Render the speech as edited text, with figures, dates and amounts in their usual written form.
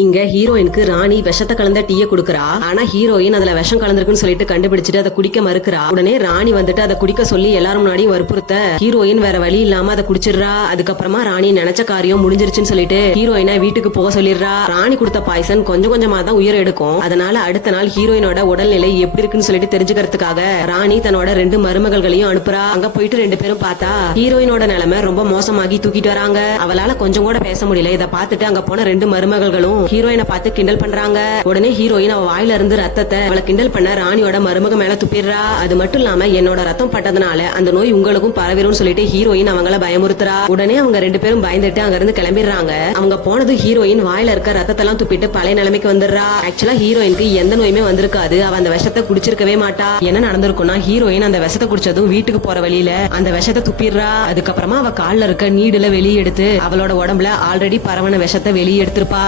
இங்க ஹீரோயினுக்கு ராணி விஷத்தை கலந்த டீய குடுக்கறா. ஆனா ஹீரோயின் அதுல விஷம் கலந்திருக்குன்னு சொல்லிட்டு கண்டுபிடிச்சிட்டு அதை குடிக்க மறுக்கிறா. உடனே ராணி வந்துட்டு அதை குடிக்க சொல்லி எல்லாரும் முன்னாடியும் வற்புறுத்த ஹீரோயின் வேற வழி இல்லாம அதை குடிச்சிடுறா. அதுக்கப்புறமா ராணி நினைச்ச காரியம் முடிஞ்சிருச்சுன்னு சொல்லிட்டு ஹீரோயினை வீட்டுக்கு போக சொல்லிடுறா. ராணி கொடுத்த பாய்சன் கொஞ்சம் கொஞ்சமா தான் உயிர் எடுக்கும். அதனால அடுத்த நாள் ஹீரோயினோட உடல்நிலை எப்படி இருக்குன்னு சொல்லிட்டு தெரிஞ்சுக்கிறதுக்காக ராணி தன்னோட 2 மருமகள்களையும் அனுப்புறா. அங்க போயிட்டு 2 பேரும் பார்த்தா ஹீரோயினோட நிலைமை ரொம்ப மோசமாகி தூக்கிட்டு வராங்க. அவளால கொஞ்சம் கூட பேச முடியல. இதை பார்த்துட்டு அங்க போன 2 மருமகள்களும் ஹீரோயினை பார்த்து கிண்டல் பண்றாங்க. உடனே ஹீரோயின் அவ வாயில இருந்து ரத்தத்தை அவளை கிண்டல் பண்ண ராணியோட மருமக மேல துப்பிடுறா. அது மட்டும் இல்லாம என்னோட ரத்தம் பட்டதுனால அந்த நோய் உங்களுக்கும் பரவிரும் சொல்லிட்டு ஹீரோயின் அவங்கள பயமுறுத்துறா. உடனே அவங்க 2 பேரும் பயந்துட்டு அங்க இருந்து கிளம்பிடுறாங்க. அவங்க போனது ஹீரோயின் வாயில இருக்க ரத்தத்தெல்லாம் துப்பிட்டு பழைய நிலைமைக்கு வந்துடுறா. ஆக்சுவலா ஹீரோயினுக்கு எந்த நோயுமே வந்திருக்காது. அவ அந்த விஷத்தை குடிச்சிருக்கவே மாட்டா. என்ன நடந்திருக்கும்னா ஹீரோயின் அந்த விஷத்தை குடிச்சதும் வீட்டுக்கு போற வழியில அந்த விஷத்தை துப்பிடுறா. அதுக்கப்புறமா அவ கால்ல இருக்க நீடுல வெளியே எடுத்து அவளோட உடம்புல ஆல்ரெடி பரவன விஷத்தை வெளியே எடுத்திருப்பா.